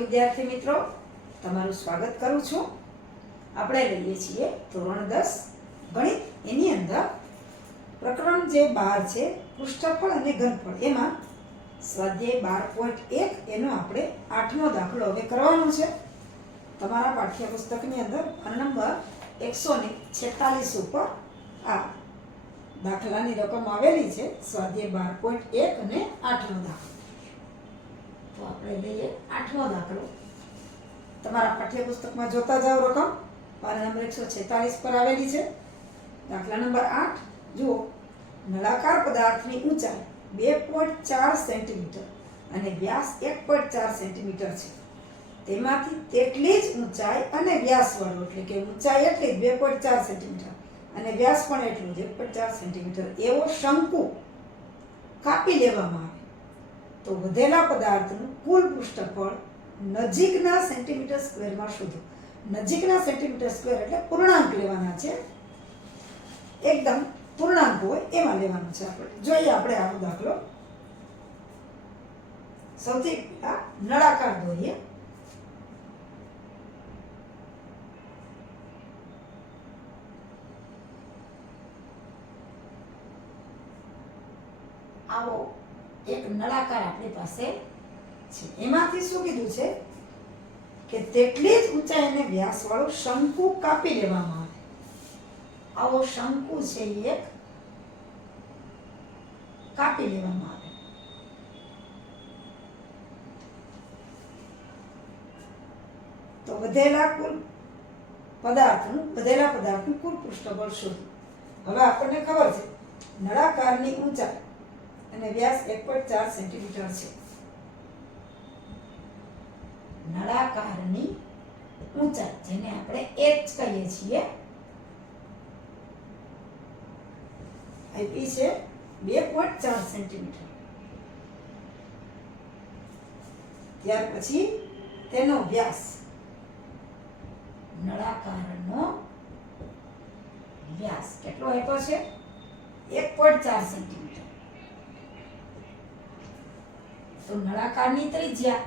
વિદ્યાર્થી મિત્રો, તમારું સ્વાગત કરું છું. આપણે લઈએ છીએ ધોરણ 10 ગણિત. એની અંદર પ્રકરણ જે 12 છે પૃષ્ઠફળ અને ઘનફળ, એમાં સ્વાધ્યાય 12.1 એનો આપણે 8મો દાખલો હવે કરવાનો છે. તમારા પાઠ્યપુસ્તકની અંદર પાના નંબર 146 ઉપર આ દાખલાની રકમ આવેલી છે. સ્વાધ્યાય 12.1 અને 8મો દાખલો. તો આપણે લઈએ 8મો દાખલો. તમારા પાઠ્યપુસ્તકમાં જોતા જાઓ રકમ પાના નંબર 146 પર આવેલી છે. દાખલા નંબર 8 જુઓ. નળાકાર પદાર્થની ઊંચાઈ 2.4 સેન્ટીમીટર અને વ્યાસ 1.4 સેન્ટીમીટર છે. તેમાંથી તેટલી જ ઊંચાઈ અને વ્યાસવાળો, એટલે કે ઊંચાઈ એટલી જ 2.4 સેન્ટીમીટર અને વ્યાસ પણ એટલું જ 1.4 સેન્ટીમીટર એવો શંકુ કાપી લેવામાં આવે તો વધેલા પદાર્થનું કુલ પૃષ્ઠફળ નજીકના સેન્ટીમીટર સ્ક્વેરમાં શોધો. નજીકના સેન્ટીમીટર સ્ક્વેર એટલે પૂર્ણાંક લેવાના છે, એકદમ પૂર્ણાંક હોય એમાં લેવાનું છે. આપણે જોઈએ આપણે આનો દાખલો. સૌથી પહેલા નળાકાર દોરીએ. આવો એક નળાકાર આપણી પાસે છે. એમાંથી શું કીધું છે કે તેટલી જ ઊંચાઈ અને વ્યાસ વાળો શંકુ કાપી લેવામાં આવે. આવો શંકુ છે એક કાપી લેવામાં આવે. તો વધેલા પદાર્થનું કુલ પૃષ્ઠફળ શોધો. હવે આપણને ખબર છે નળાકારની ઊંચાઈ અને વ્યાસ 1.4 સેન્ટીમીટર છે. નળાકારની ઊંચાઈ જેને આપણે h કહીએ છીએ આપી છે 2.4 સેન્ટીમીટર. ત્યાર પછી તેનો વ્યાસ, નળાકારનો વ્યાસ કેટલો આપ્યો છે 1.4 સેન્ટીમીટર. તો નળાકારની ત્રિજ્યા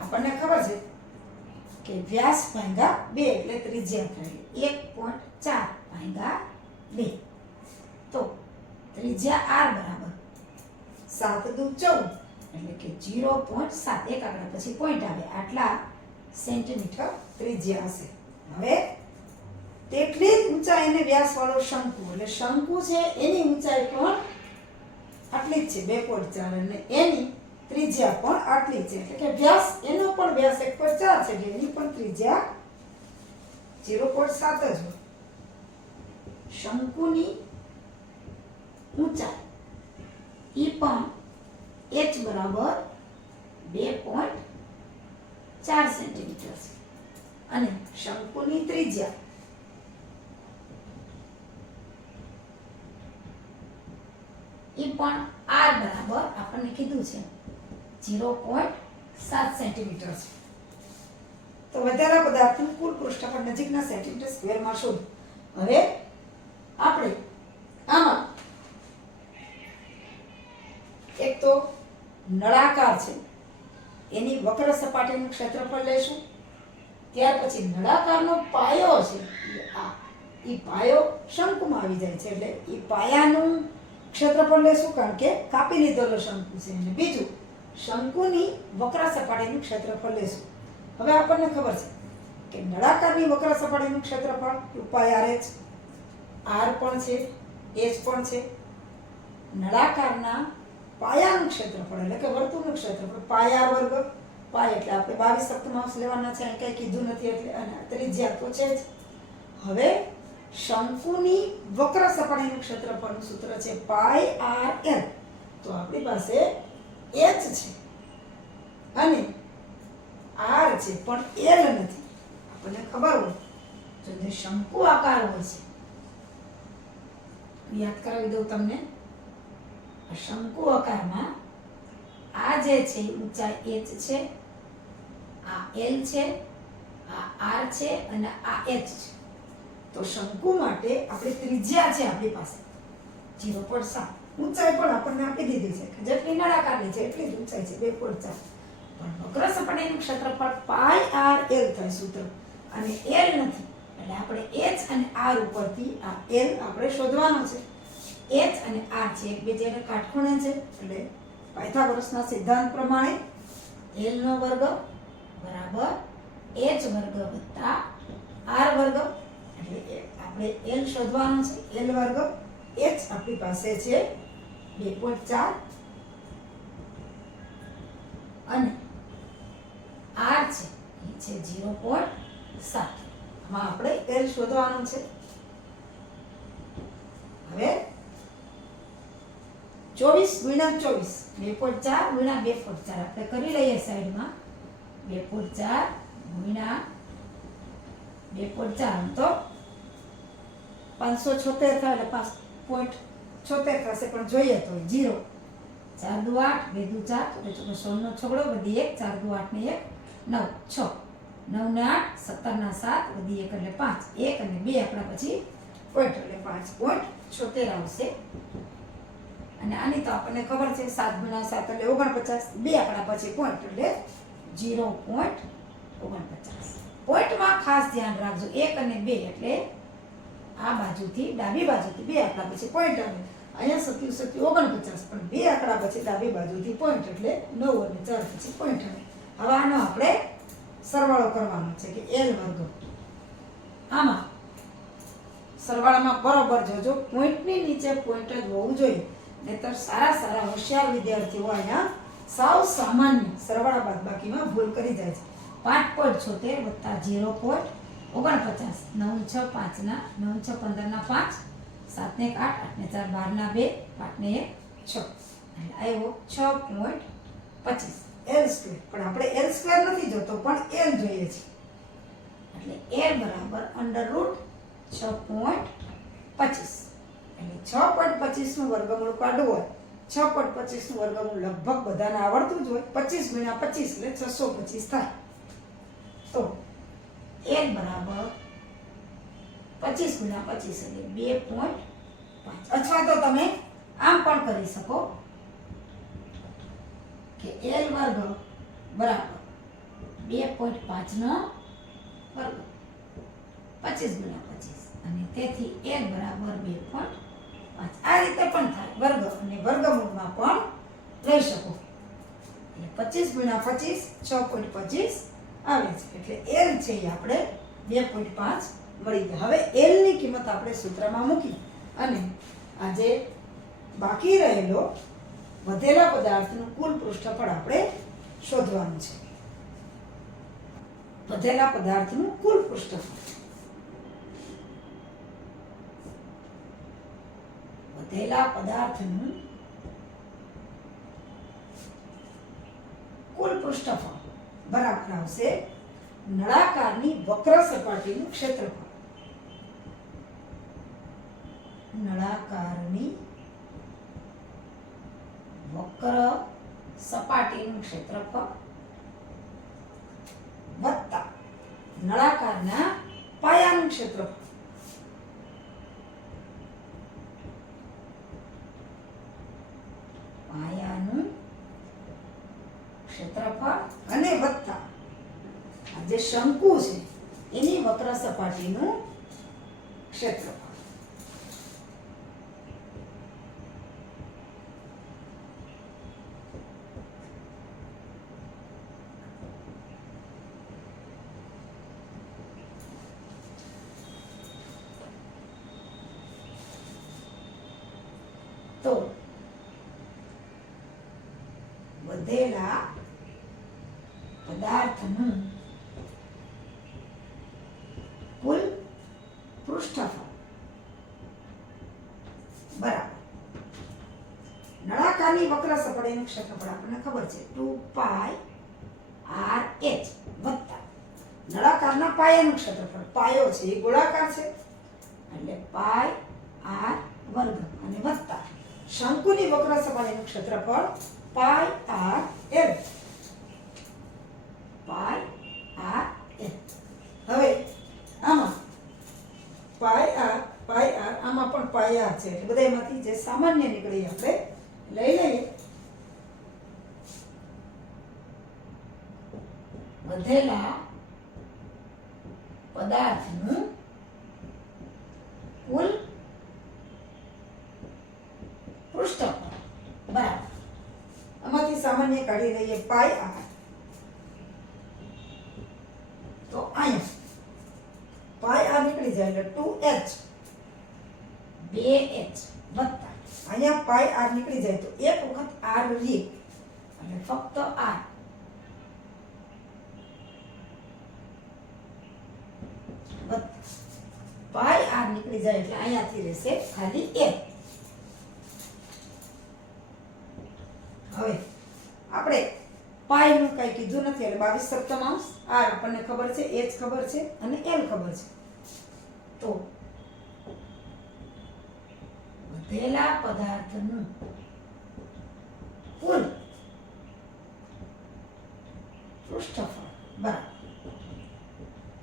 આપણને ખબર છે કે વ્યાસ ભાગ્યા 2 એટલે ત્રિજ્યા થાય 1.4 ભાગ્યા 2. તો ત્રિજ્યા r બરાબર 7 દુ 14 એટલે કે 0.7, એક આંકડા પછી પોઈન્ટ આવે, આટલા સેન્ટીમીટર ત્રિજ્યા હશે. હવે તેટલી જ ઊંચાઈ અને વ્યાસ વાળો શંકુ, એટલે શંકુ છે એની ઊંચાઈ પણ આટલી જ છે 2.4 અને એની ત્રિજ્યા પણ આટલી છે, એટલે કે વ્યાસ, એનો પણ વ્યાસ 1.4 છે એટલે એની પણ ત્રિજ્યા 0.7 જ હોય. શંકુની ઊંચાઈ ઈ પણ h બરાબર 2.4 સેન્ટીમીટર છે અને શંકુની ત્રિજ્યા ઈ પણ r બરાબર આપણને કીધું છે 0.7 સેન્ટીમીટર છે. તો વધેલા પદાર્થનું કુલ પૃષ્ઠફળ નજીકના સેન્ટીમીટર સ્ક્વેરમાં શોધો. હવે આપણે આમાં એક તો નળાકાર છે એની વક્ર સપાટીનું ક્ષેત્રફળ લઈશું. ત્યાર પછી નળાકારનો પાયો છે એ પાયો શંકુમાં આવી જાય છે એટલે એ પાયાનું ક્ષેત્રફળ લેશું, કારણ કે કાપી લીધેલો શંકુ છે. અને બીજું શંકુની વક્ર સપાટીનું ક્ષેત્રફળ લેશું. હવે આપણને ખબર છે કે નળાકારની વક્ર સપાટીનું ક્ષેત્રફળ 2πrh, r પણ છે, h પણ છે. નળાકારના પાયાનું ક્ષેત્રફળ એટલે કે વર્તુળનું ક્ષેત્રફળ πr વર્ગ, પાય એટલે આપણે 22 સપ્તમાંશ લેવાના છે, કંઈ કીધું નથી એટલે, અને ત્રિજ્યા તો છે જ. હવે શંકુની વક્ર સપાટીનું ક્ષેત્રફળનું સૂત્ર છે πrl. તો આપણી પાસે h છે અને r છે પણ l નથી. આપણને ખબર હોય તો જે શંકુ આકાર હોય છે, યાદ કરાવી દઉં તમને. શંકુ આકારમાં આ જે છે ઊંચાઈ h છે, આ l છે, આ r છે અને આ h છે. તો શંકુ માટે આપણી ત્રિજ્યા છે આપણી પાસે 0.7 ઊંચાઈ પણ આપણને આપી દીધી છે કે જેટલી નળાકારની છે એટલી જ ઊંચાઈ છે 2.4. પણ વક્ર સપાટીનું ક્ષેત્રફળ પાઈ આર એલ થાય સૂત્ર, અને એલ નથી એટલે આપણે h અને r ઉપરથી આ એલ આપણે શોધવાનો છે. h અને r છે એકબીજાને કાટખૂણે છે એટલે પાયથાગોરસના સિદ્ધાંત પ્રમાણે l નો વર્ગ બરાબર h વર્ગ વત્તા r વર્ગ, એટલે આપણે l શોધવાનો છે. l વર્ગ h આપણી પાસે છે 2.4 અને r છે એ છે 0.7. આમાં આપણે l શોધવાનું છે. હવે 24 × 24 2.4 × 2.4 આપણે કરી લઈએ સાઈડમાં. 2.4 × 2.4 તો 576 થાય એટલે 5.76 થશે, પણ જોઈએ તો 0 4 દુ 8 2 દુ 4 એટલે 16 નો છગડો વધી 1 4 દુ 8 ને 1 9 6 9 ને 8 17 ના 7 વધી 1 એટલે 5 1 અને 2 આપણા પછી પોઈન્ટ એટલે 5.76 આવશે. અને આની તો આપણને ખબર છે 7 × 7 એટલે 49, 2 આપણા પછી પોઈન્ટ એટલે 0.49. પોઈન્ટમાં ખાસ ધ્યાન રાખજો 1 અને 2 એટલે આ બાજુથી ડાબી બાજુથી 2 આંકડા પછી પોઈન્ટ આવે. અહીંયા 47 49 પણ 2 આંકડા પછી ડાબી બાજુથી પોઈન્ટ એટલે 9 અને 4 પછી પોઈન્ટ આવે. હવે આનો આપણે સરવાળો કરવાનો છે કે l વર્ગ. આમાં સરવાળામાં બરોબર જોજો, પોઈન્ટની નીચે પોઈન્ટ જ હોવું જોઈએ, નહીતર સારા હોશિયાર વિદ્યાર્થીઓ અહીંયા સાવ સામાન્ય સરવાળા બાદબાકીમાં ભૂલ કરી જાય છે. 5.76 વત્તા 0.49 9 6 5 ના 9 6 15 ના 5 7 ને 1 8 8 ને 4 12 ના 2 5 ને 1 6 એટલે આવ્યો 6.25 l સ્ક્વેર. પણ આપણે l સ્ક્વેર નથી જોતો પણ l જોઈએ છે એટલે l બરાબર √6.25 એટલે 6.25 નું વર્ગમૂળ કાઢવું હોય 6.25 નું વર્ગમૂળ લગભગ બધાને આવડતું જ હોય. 25 × 25 એટલે 625 થાય. તો l બરાબર 25 × 25 એટલે 2.5. અથવા તો તમે આમ પણ કરી શકો કે l વર્ગ બરાબર 2.5 નો વર્ગ 25 × 25 અને તેથી l બરાબર 2.5. આ રીતે પણ થાય વર્ગ અને વર્ગમૂળમાં પણ લઈ શકો. એટલે 25 × 25 6.25 આવે છે એટલે l છે એ આપણે 2.5 મળી ગયા. હવે l ની કિંમત આપણે સૂત્રમાં મૂકી અને આજે બાકી રહેલો વધેલા પદાર્થનું કુલ પૃષ્ઠફળ આપણે શોધવાનું છે. વધેલા પદાર્થનું કુલ પૃષ્ઠફળ, વધેલા પદાર્થનું કુલ પૃષ્ઠફળ બરાબર આવશે નળાકારની વક્ર સપાટીનું ક્ષેત્રફળ. નળાકારની વક્ર સપાટીનું ક્ષેત્રફળ વત્તા નળાકારના પાયાનું ક્ષેત્રફળ. પાયાનું ક્ષેત્રફળ અને વત્તા આ જે શંકુ છે એની વક્ર સપાટીનું ક્ષેત્રફળ. તો વધેલા પદાર્થનું કુલ પૃષ્ઠફળ બરાબર નળાકારની વક્ર સપાટીનું ક્ષેત્રફળ આપણને ખબર છે 2πrh વત્તા નળાકારના પાયાનું ક્ષેત્રફળ. પાયો છે એ ગોળાકાર છે એટલે πr વર્ગ અને વત્તા શંકુની વક્ર સપાટીનું ક્ષેત્રફળ πr l. πr l. હવે આમાં πr આમાં પણ πr પાઈ આર છે એટલે બધામાંથી જે સામાન્ય નીકળે એ આપણે લઈ લઈએ. વધેલા પદાર્થનું કુલ પૃષ્ઠફળ બરાબર. આમાંથી સામાન્ય કાઢી લઈએ પાઈ આર. તો અહીંયા પાઈ આર નીકળી જાય એટલે 2h 2h વત્તા અહીંયા પાઈ આર નીકળી જાય તો એક વખત આર રી એટલે ફક્ત આર પાઈ આર નીકળી જાય એટલે અહીંયાથી રહેશે ખાલી 1. હવે આપણે પાઈ નું કઈ કીધું નથી એટલે 22 સપ્તમાંશ. આર આપણને ખબર છે, h ખબર છે અને l ખબર છે. તો વધેલા પદાર્થનું કુલ પૃષ્ઠફળ બરાબર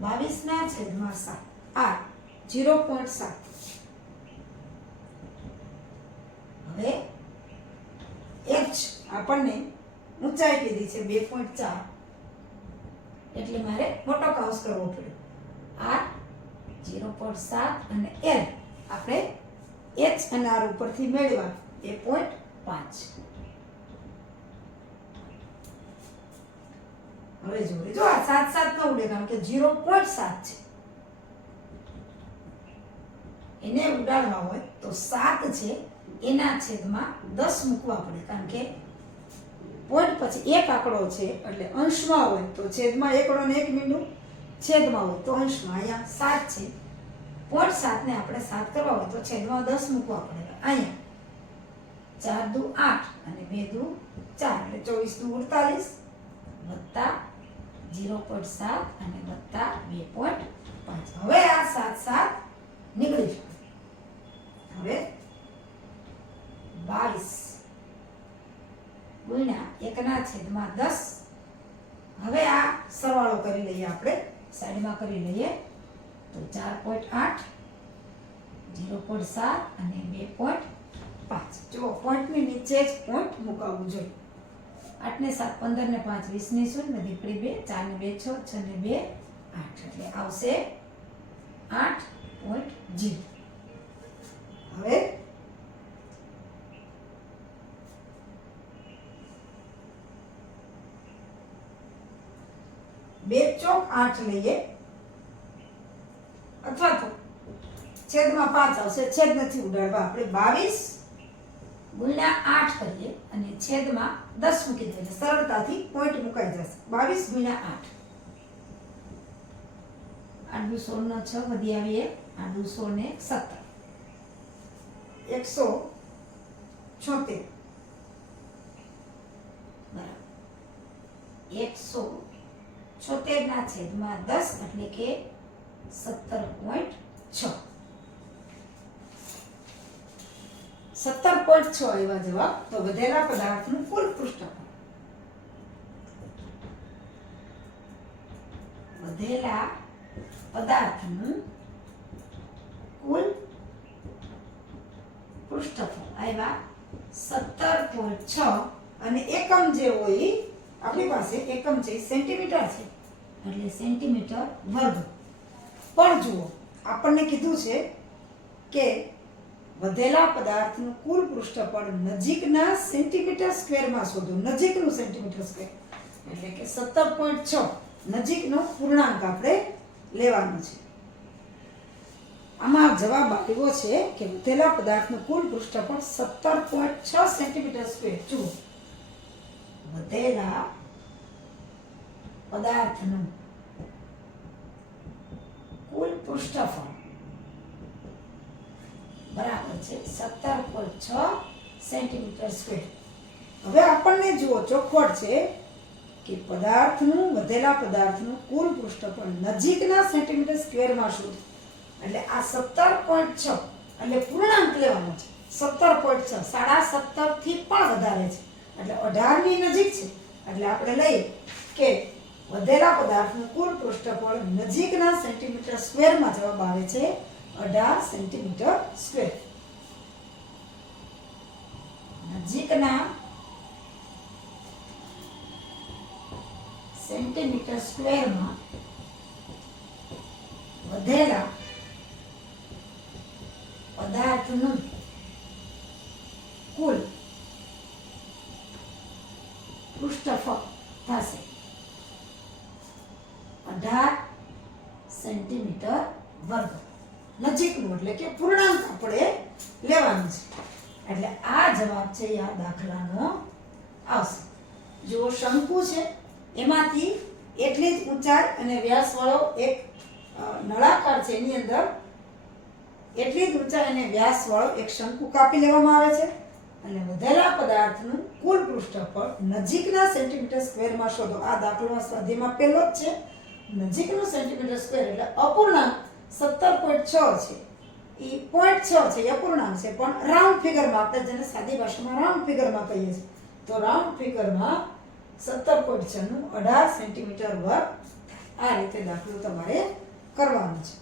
22 ના છેદમાં 7 આર 0.7. હવે h આપણને ઊંચાઈ કીધી છે 2.4 એટલે મારે મોટો કૌંસ કરવો પડ્યો. r 0.7 અને l આપણે h અને r ઉપરથી મેળવ્યા 2.5. હવે જો આ 7 ન ઉડે કારણ કે 0.7 છે. એને ઉડાડવા હોય તો 7 છે એના છેદમાં 10 મૂકવા પડે કારણ કે પોઈન્ટ પછી એક આંકડો છે એટલે અંશમાં હોય તો છેદમાં એકડો ને એક બિંદુ, છેદમાં હોય તો અંશમાં. અહીંયા 7 છે, પોઈન્ટ 7 ને આપણે 7 કરવા હોય તો છેદમાં 10 મૂકવા પડે. અહીંયા 4 દુ 8 અને 2 દુ 4 એટલે 24 દુ 48 વત્તા 0.7 અને વત્તા 2.5. હવે આ 7 નીકળી જાય. હવે 22 ગુણ્યા 1 ના છેદમાં 10. હવે આ સરવાળો કરી લઈએ, આપણે સાઈડમાં કરી લઈએ તો 4.8 0.7 અને 2.5. જો પોઈન્ટની નીચે જ પોઈન્ટ મુકાવવું જોઈએ. 8 ને 7 15 ને 5 20 ની 0 ને દીકરી 2 4 ને 2 6 6 ને 2 8 એટલે આવશે 8.0. હવે 2 ચોક 8 લઈએ અથવા તો છેદમાં 5 આવશે. છેદ નથી ઉડાડવા, આપણે 22 ગુણ્યા 8 કરીએ અને છેદમાં 10 મૂકી દઈએ સરળતાથી પોઈન્ટ મુકાઈ જશે. 22 ગુણ્યા 8 આડું 16 નો 6 વધી આવી 1 આડું 16 ને 17 176 બરાબર 176 ના છેદમાં 10 એટલે કે 17.6. 17.6 આવ્યા જવાબ. તો વધેલા પદાર્થનું કુલ પૃષ્ઠફળ, વધેલા પદાર્થનું કુલ પૃષ્ઠફળ આવ્યા 17.6 અને એકમ જે હોય આપણી પાસે એકમ છે સેન્ટીમીટર છે એટલે સેન્ટીમીટર વર્ગ. પણ જુઓ આપણને કીધું છે કે વધેલા પદાર્થનું કુલ પૃષ્ઠફળ નજીકના સેન્ટીમીટર સ્ક્વેરમાં શોધો. નજીકનું સેન્ટીમીટર સ્ક્વેર એટલે કે 17.6 નજીકનો પૂર્ણાંક આપણે લેવાનો છે. આમાં જવાબ આવ્યો છે કે વધેલા પદાર્થનું કુલ પૃષ્ઠફળ 17.6 સેન્ટીમીટર સ્ક્વેર. જુઓ વધેલા પદાર્થનું કુલ પૃષ્ઠફળ બરાબર છે 17.6 સેન્ટીમીટર સ્ક્વેર. હવે આપણને જુઓ ચોખવટ છે કે પદાર્થનું વધેલા પદાર્થનું કુલ પૃષ્ઠફળ નજીકના સેન્ટીમીટર સ્ક્વેરમાં શોધો. એટલે આ 17.6 એટલે પૂર્ણાંક લેવાનો છે. 17.6 17.5 થી પણ વધારે છે એટલે 18 ની નજીક છે. એટલે આપણે લઈએ કે વધેલા પદાર્થનું કુલ પૃષ્ઠફળ નજીકના સેન્ટીમીટર સ્ક્વેરમાં જવાબ આવે છે 18 સેન્ટીમીટર સ્ક્વેર. નજીકના સેન્ટીમીટર સ્ક્વેરમાં વધેલા પદાર્થનું કુલ પૃષ્ઠફળ થશે 18 સેન્ટીમીટર વર્ગ. નજીકનું એટલે કે પૂર્ણાંક આપણે લેવાનું છે એટલે આ જવાબ છે એ આ દાખલાનો આવશે. જો શંકુ છે એમાંથી એટલી જ ઊંચાઈ અને વ્યાસવાળો એક નળાકાર છે એની અંદર એટલી જ ઊંચાઈ અને વ્યાસવાળો એક શંકુ કાપી લેવામાં આવે છે અને વધેલા પદાર્થનું કુલ પૃષ્ઠફળ નજીકના સેન્ટીમીટર સ્ક્વેરમાં શોધો. આ દાખલો સ્વાધ્યાયમાં પહેલો જ છે. નજીકનું સેન્ટીમીટર સ્ક્વેર એટલે અપૂર્ણાંક 17.6 છે. એ 0.6 છે, એ અપૂર્ણાંક છે, પણ રાઉન્ડ ફિગરમાં આપણે જેને સાદી ભાષામાં રાઉન્ડ ફિગરમાં કહીએ છીએ, તો રાઉન્ડ ફિગરમાં 17.6 નું 18 સેન્ટીમીટર વર્ગ. આ રીતે દાખલો તમારે કરવાનો છે.